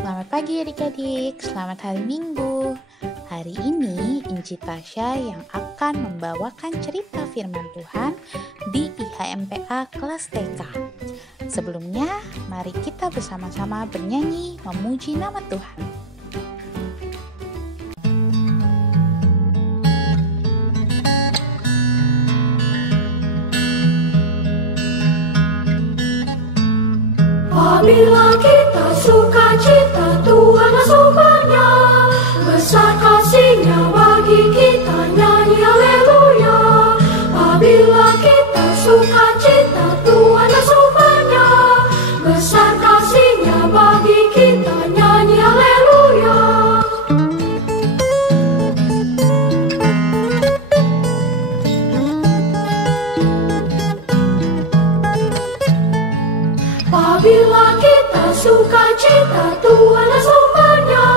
Selamat pagi adik-adik, selamat hari Minggu. Hari ini Inci Tasya yang akan membawakan cerita firman Tuhan di IHMPA kelas TK. Sebelumnya, mari kita bersama-sama bernyanyi memuji nama Tuhan. Apabila kita sukacita, Tuhan asupannya, besar kasih-Nya bagi kita, nyanyi haleluya. Apabila kita sukacita, Tuhan asupannya, besar kasih-Nya bagi kita, nyanyi haleluya. Apabila kita sukacita, Tuhan asupannya,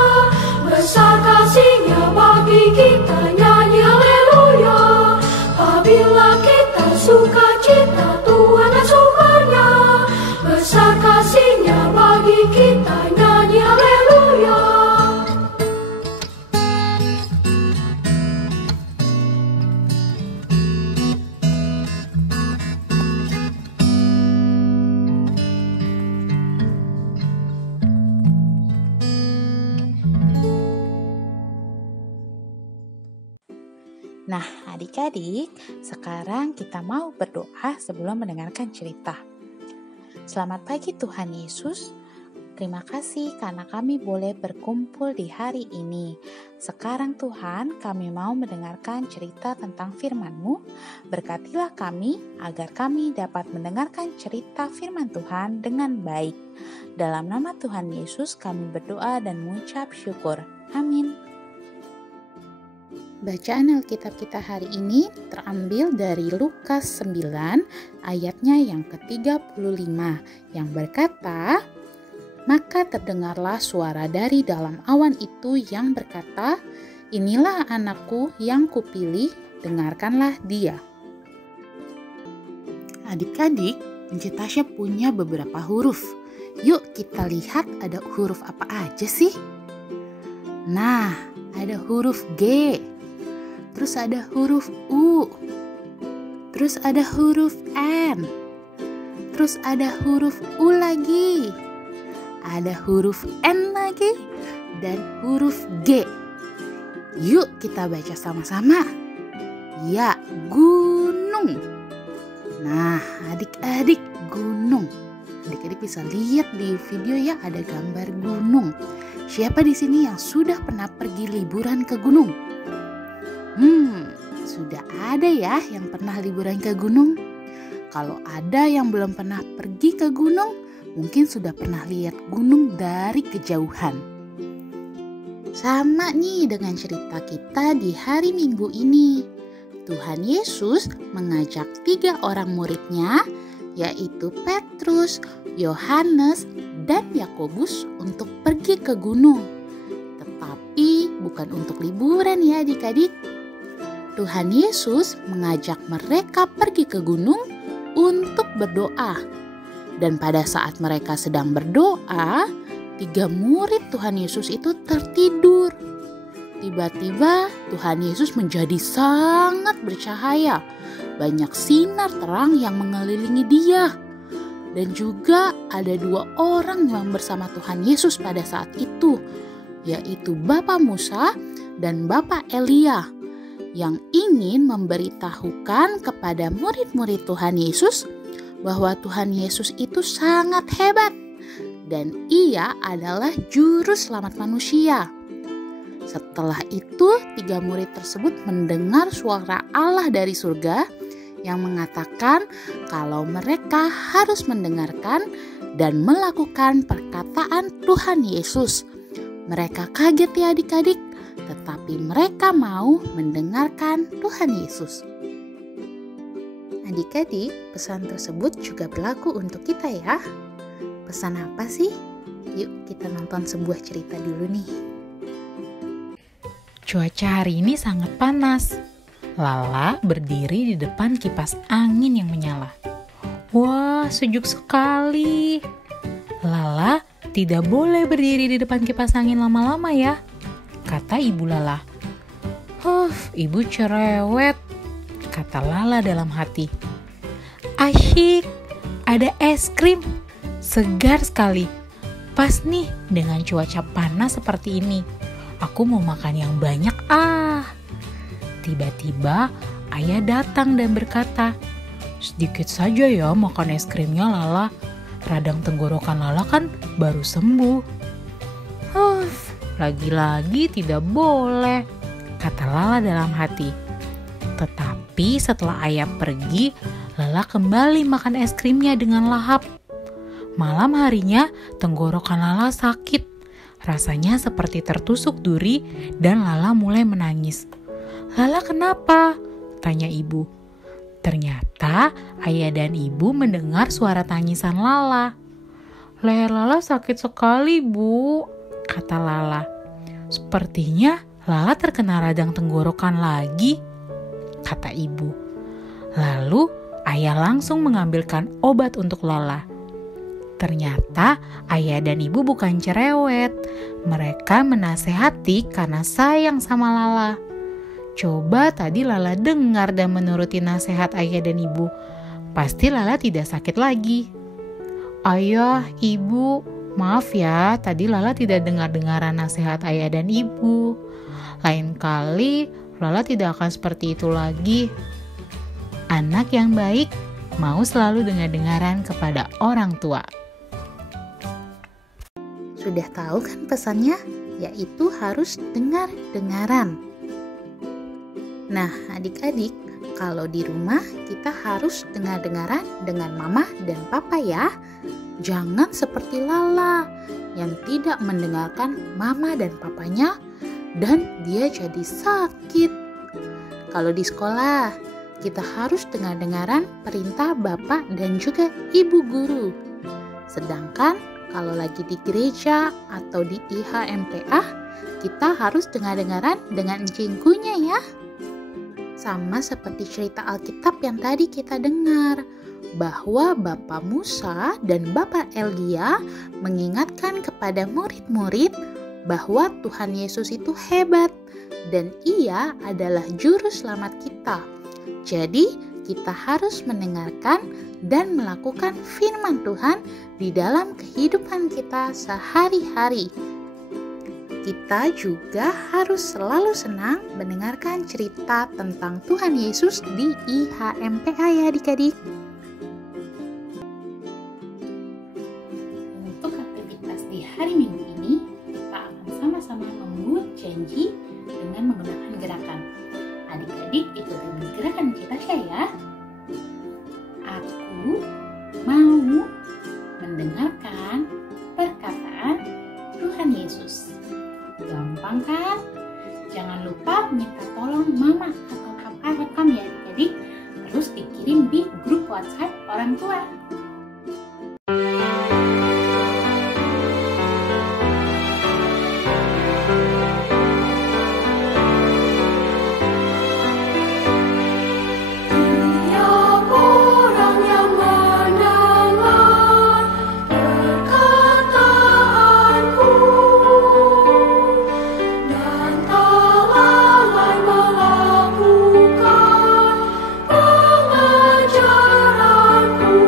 besar kasih-Nya bagi kita, nyanyi haleluya. Apabila kita sukacita, Tuhan asupannya, besar kasih-Nya bagi kita, nyanyi haleluya. Nah, adik-adik, sekarang kita mau berdoa sebelum mendengarkan cerita. Selamat pagi Tuhan Yesus. Terima kasih karena kami boleh berkumpul di hari ini. Sekarang Tuhan, kami mau mendengarkan cerita tentang firman-Mu. Berkatilah kami agar kami dapat mendengarkan cerita firman Tuhan dengan baik. Dalam nama Tuhan Yesus kami berdoa dan mengucap syukur. Amin. Bacaan Alkitab kita hari ini terambil dari Lukas 9 ayatnya yang ke-35 yang berkata, "Maka terdengarlah suara dari dalam awan itu yang berkata, 'Inilah anakku yang kupilih, dengarkanlah dia.'" Adik-adik, Inci Tasya punya beberapa huruf. Yuk kita lihat ada huruf apa aja sih? Nah, ada huruf G. Terus ada huruf U, terus ada huruf N, terus ada huruf U lagi, ada huruf N lagi, dan huruf G. Yuk kita baca sama-sama. Ya, gunung. Nah, adik-adik, gunung. Adik-adik bisa lihat di video ya, ada gambar gunung. Siapa di sini yang sudah pernah pergi liburan ke gunung? Sudah ada ya yang pernah liburan ke gunung? Kalau ada yang belum pernah pergi ke gunung, mungkin sudah pernah lihat gunung dari kejauhan. Sama nih dengan cerita kita di hari Minggu ini. Tuhan Yesus mengajak 3 orang muridnya, yaitu Petrus, Yohanes, dan Yakobus untuk pergi ke gunung. Tetapi bukan untuk liburan ya adik-adik. Tuhan Yesus mengajak mereka pergi ke gunung untuk berdoa. Dan pada saat mereka sedang berdoa, 3 murid Tuhan Yesus itu tertidur. Tiba-tiba Tuhan Yesus menjadi sangat bercahaya. Banyak sinar terang yang mengelilingi dia. Dan juga ada 2 orang yang bersama Tuhan Yesus pada saat itu, yaitu Bapak Musa dan Bapak Elia, yang ingin memberitahukan kepada murid-murid Tuhan Yesus bahwa Tuhan Yesus itu sangat hebat dan ia adalah juru selamat manusia. Setelah itu 3 murid tersebut mendengar suara Allah dari surga yang mengatakan kalau mereka harus mendengarkan dan melakukan perkataan Tuhan Yesus. Mereka kaget ya adik-adik, tetapi mereka mau mendengarkan Tuhan Yesus. Adik-adik, pesan tersebut juga berlaku untuk kita ya. Pesan apa sih? Yuk kita nonton sebuah cerita dulu nih. Cuaca hari ini sangat panas. Lala berdiri di depan kipas angin yang menyala. Wah, sejuk sekali. Lala Tidak boleh berdiri di depan kipas angin lama-lama ya, kata Ibu Lala. Ibu cerewet, kata Lala dalam hati. Asyik, ada es krim, segar sekali. Pas nih dengan cuaca panas seperti ini. Aku mau makan yang banyak Tiba-tiba ayah datang dan berkata, sedikit saja ya makan es krimnya Lala. Radang tenggorokan Lala kan baru sembuh. Lagi-lagi tidak boleh, kata Lala dalam hati. Tetapi setelah ayah pergi, Lala kembali makan es krimnya dengan lahap. Malam harinya tenggorokan Lala sakit. Rasanya seperti tertusuk duri dan Lala mulai menangis. Lala kenapa? Tanya ibu. Ternyata ayah dan ibu mendengar suara tangisan Lala. Leher Lala sakit sekali, Bu, kata Lala. Sepertinya Lala terkena radang tenggorokan lagi, kata ibu. Lalu ayah langsung mengambilkan obat untuk Lala. Ternyata ayah dan ibu bukan cerewet. Mereka menasehati karena sayang sama Lala. Coba tadi Lala dengar dan menuruti nasihat ayah dan ibu. Pasti Lala tidak sakit lagi. Ayah, ibu, maaf ya, tadi Lala tidak dengar-dengaran nasihat ayah dan ibu. Lain kali Lala tidak akan seperti itu lagi. Anak yang baik mau selalu dengar-dengaran kepada orang tua. Sudah tahu kan pesannya? Yaitu harus dengar-dengaran. Nah, adik-adik, kalau di rumah kita harus dengar-dengaran dengan mama dan papa ya. Jangan seperti Lala yang tidak mendengarkan mama dan papanya dan dia jadi sakit. Kalau di sekolah, kita harus dengar-dengaran perintah bapak dan juga ibu guru. Sedangkan kalau lagi di gereja atau di IHMPA, kita harus dengar-dengaran dengan cingkunya ya. Sama seperti cerita Alkitab yang tadi kita dengar, bahwa Bapak Musa dan Bapak Elia mengingatkan kepada murid-murid bahwa Tuhan Yesus itu hebat dan Ia adalah juru selamat kita. Jadi, kita harus mendengarkan dan melakukan firman Tuhan di dalam kehidupan kita sehari-hari. Kita juga harus selalu senang mendengarkan cerita tentang Tuhan Yesus di IHMPA ya adik-adik. Untuk aktivitas di hari Minggu ini, kita akan sama-sama membuat janji dengan menggunakan gerakan. Adik-adik ikuti gerakan kita ya. Aku mau mendengarkan perkataan Tuhan Yesus. Gampang kan? Jangan lupa minta tolong mama atau papa rekam ya adik-adik. Terus dikirim di grup WhatsApp orang tua. Pengajaranku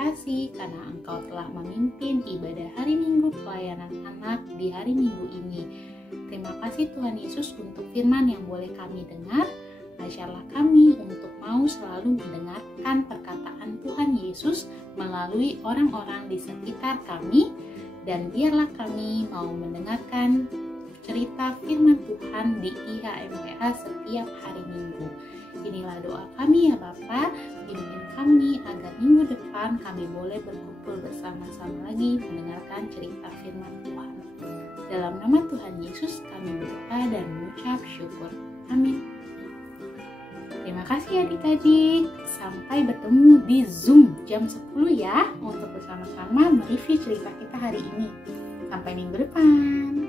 kasih karena Engkau telah memimpin ibadah hari Minggu pelayanan anak di hari Minggu ini. Terima kasih Tuhan Yesus untuk firman yang boleh kami dengar. Ajarlah kami untuk mau selalu mendengarkan perkataan Tuhan Yesus melalui orang-orang di sekitar kami, dan biarlah kami mau mendengarkan cerita firman Tuhan di IHMPA setiap hari Minggu. Inilah doa kami ya Bapa, pimpin kami agar minggu depan kami boleh berkumpul bersama-sama lagi mendengarkan cerita firman Tuhan. Dalam nama Tuhan Yesus kami berdoa dan mengucap syukur. Amin. Terima kasih adik-adik. Sampai bertemu di Zoom jam 10 ya untuk bersama-sama mereview cerita kita hari ini. Sampai minggu depan.